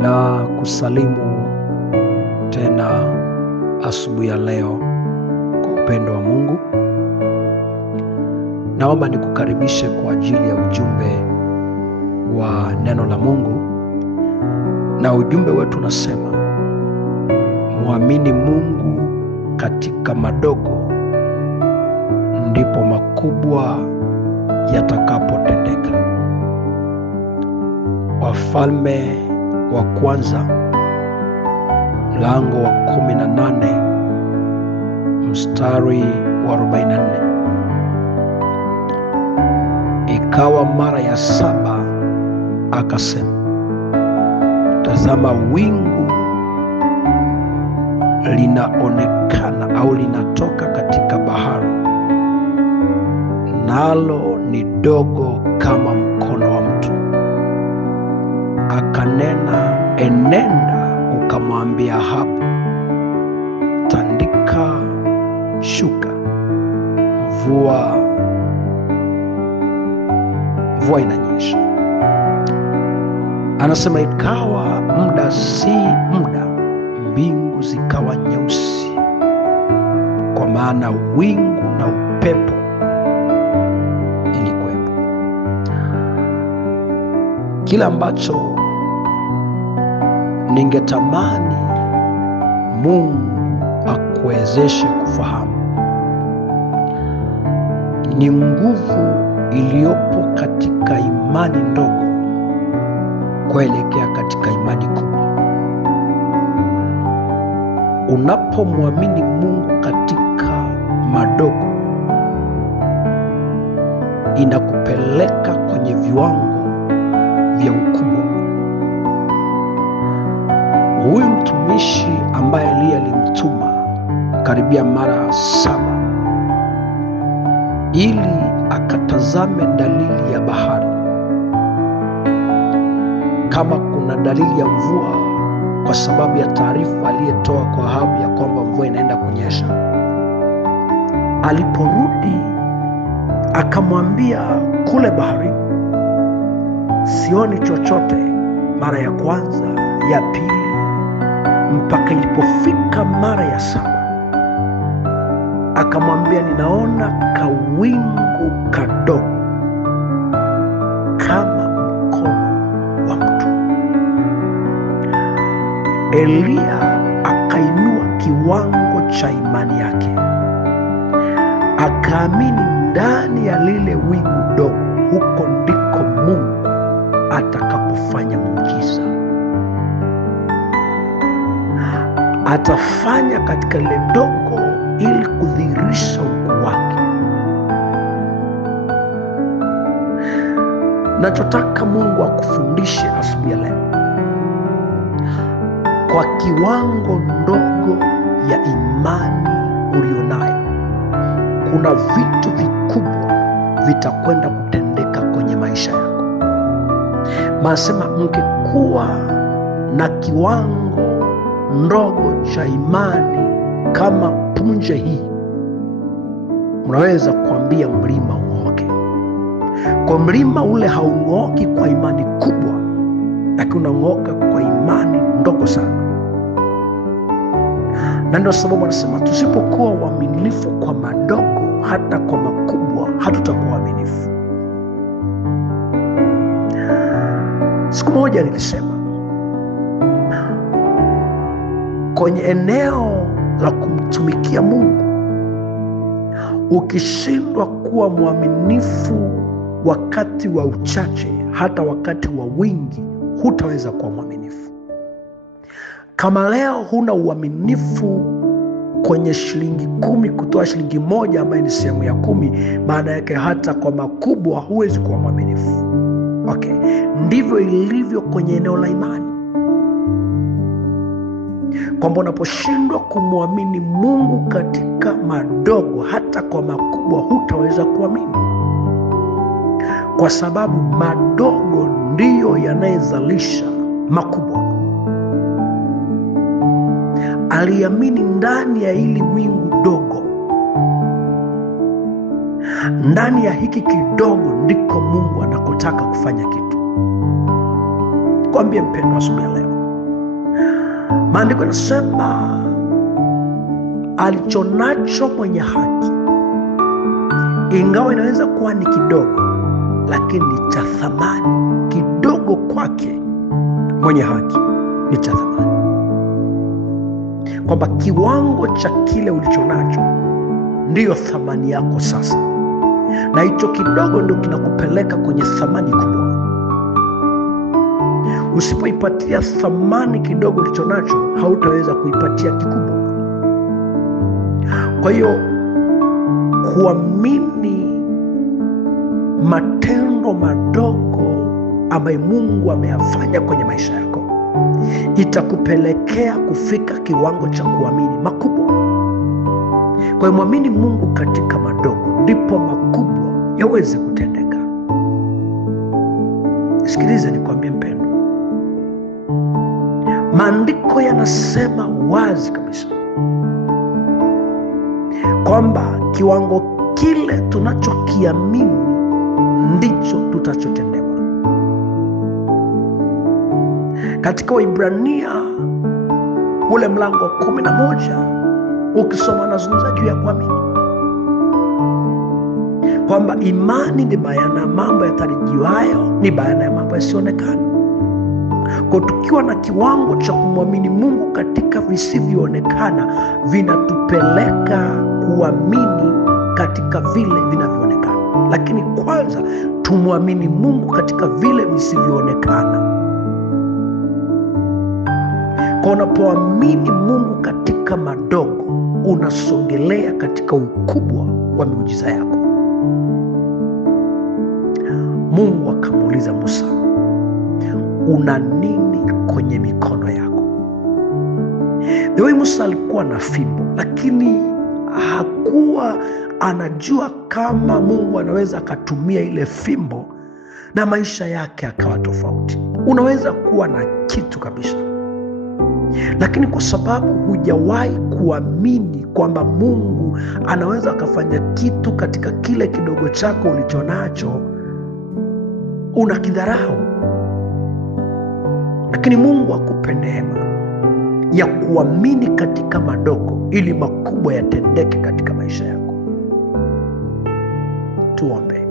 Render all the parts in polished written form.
na kusalimu tena asubuhi ya leo kwa upendo wa Mungu. Naomba nikukaribishe kwa ajili ya ujumbe wa neno la Mungu, na ujumbe wetu unasema muamini Mungu katika madogo, ndipo makubwa yatakapotendeka. Wafalme wa kwanza mlango wa 18 mstari wa 44. Ikawa mara ya 7 akasema, tazama wingu linaonekana au linatoka katika bahari, nalo ni dogo kama mkono wa mtu. Akanena, enenda ukamwambia Ahabu, tandika shuka, mvua inanyesha. Anasema ikawa muda si muda, mbingu zikawa nyeusi, kwa maana wingu na upepo ilikuwepo. Kila ambacho ningetamani Mungu akuwezeshe kufahamu ni nguvu iliyopo katika imani ndogo kuelekea katika imani kubwa. Unapomwamini Mungu katika madogo, inakupeleka kwenye viwango vya ukubwa. Huyu mtumishi ambaye Elia alimtuma karibia mara 7 ili akatazame dalili ya bahari, kama kuna dalili ya mvua, kwa sababu ya taarifa aliyetoa kwa Ahabu ya kwamba mvua inaenda kunyesha. Aliporudi akamwambia, kule baharini sioni chochote. Mara ya kwanza, ya pili, mpaka ilipofika mara ya 7 akamwambia, ninaona kawingu kadogo kama mkono wa mtu. Elia akainua kiwango cha imani yake, akaamini ndani ya lile wingu dogo, huko ndiko Mungu atakapofanya muujiza. Atafanya katika lile dogo ili kudhihirisha ukuu wake. Nachotaka Mungu akufundishe asubuhi ya leo, kwa kiwango ndogo ya imani ulionayo, kuna vitu vikubwa vitakwenda kutendeka kwenye maisha yako. Masema mngekuwa na kiwango ndogo cha imani kama punje hii, unaweza kuambia mlima ung'oke. Kwa mlima ule haung'oki kwa imani kubwa, lakini unang'oka kwa imani ndogo sana. Na ndio sababu anasema tusipokuwa waaminifu kwa madogo, hata kwa makubwa hatutakuwa waaminifu. Siku moja nilisema, kwenye eneo la kumtumikia Mungu, ukishindwa kuwa mwaminifu wakati wa uchache, hata wakati wa wingi hutaweza kuwa mwaminifu. Kama leo huna uaminifu kwenye shilingi 10, kutoa shilingi 1 ambayo ni sehemu ya 10, maana yake hata kwa makubwa huwezi kuwa mwaminifu. Okay, ndivyo ilivyo kwenye eneo la imani, kwamba unaposhindwa kumwamini Mungu katika madogo, hata kwa makubwa hutaweza kuamini, kwa sababu madogo ndiyo yanayezalisha makubwa. Aliamini ndani ya hili wingu dogo, ndani ya hiki kidogo ndiko Mungu anakotaka kufanya kitu. Kwambie mpendwa asubuhi ya leo, Maandiko yanasema alichonacho mwenye haki, ingawa inaweza kuwa ni kidogo, lakini ni cha thamani. Kidogo kwake mwenye haki ni cha thamani, kwamba kiwango cha kile ulichonacho ndiyo thamani yako sasa, na hicho kidogo ndio kinakupeleka kwenye thamani kubwa. Usipoipatia thamani kidogo ulichonacho, hautaweza kuipatia kikubwa. Kwa hiyo kuamini matendo madogo ambayo Mungu ameyafanya kwenye maisha yako itakupelekea kufika kiwango cha kuamini makubwa. Kwa hiyo mwamini Mungu katika madogo, ndipo makubwa yaweze kutendeka. Sikilize nikwambie mpendwa, maandiko yanasema wazi kabisa kwamba kiwango kile tunachokiamini ndicho tutachotendewa. Katika Waebrania ule mlango wa 11 ukisoma nazungumza juu ya kuamini, kwamba imani ni bayana ya mambo yatarajiwayo, ni bayana ya mambo yasiyoonekana. Kwa tukiwa na kiwango cha kumwamini Mungu katika visivyoonekana, vinatupeleka kuamini katika vile vinavyoonekana. Lakini kwanza tumwamini Mungu katika vile visivyoonekana. Kwa unapoamini Mungu katika madogo, unasogelea katika ukubwa wa miujiza yako. Mungu akamuuliza Musa, una nini kwenye mikono yako? The way Musa alikuwa na fimbo, lakini hakuwa anajua kama Mungu anaweza akatumia ile fimbo na maisha yake akawa tofauti. Unaweza kuwa na kitu kabisa, lakini kwa sababu hujawahi kuamini kwamba Mungu anaweza akafanya kitu katika kile kidogo chako ulichonacho, unakidharau. Lakini Mungu akupe neema ya kuamini katika madogo ili makubwa yatendeke katika maisha yako. Tuombe.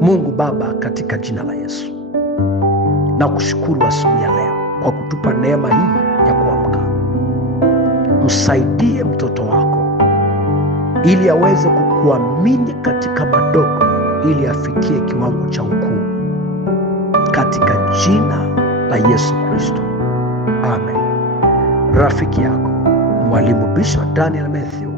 Mungu Baba, katika jina la Yesu, na kushukuru asubuhi ya leo kwa kutupa neema hii ya kuamka. Msaidie mtoto wako ili aweze kukuamini katika madogo, ili afikie kiwango cha ukuu, katika jina la Yesu Kristo, amen. Rafiki yako Mwalimu Bishop Daniel Mathew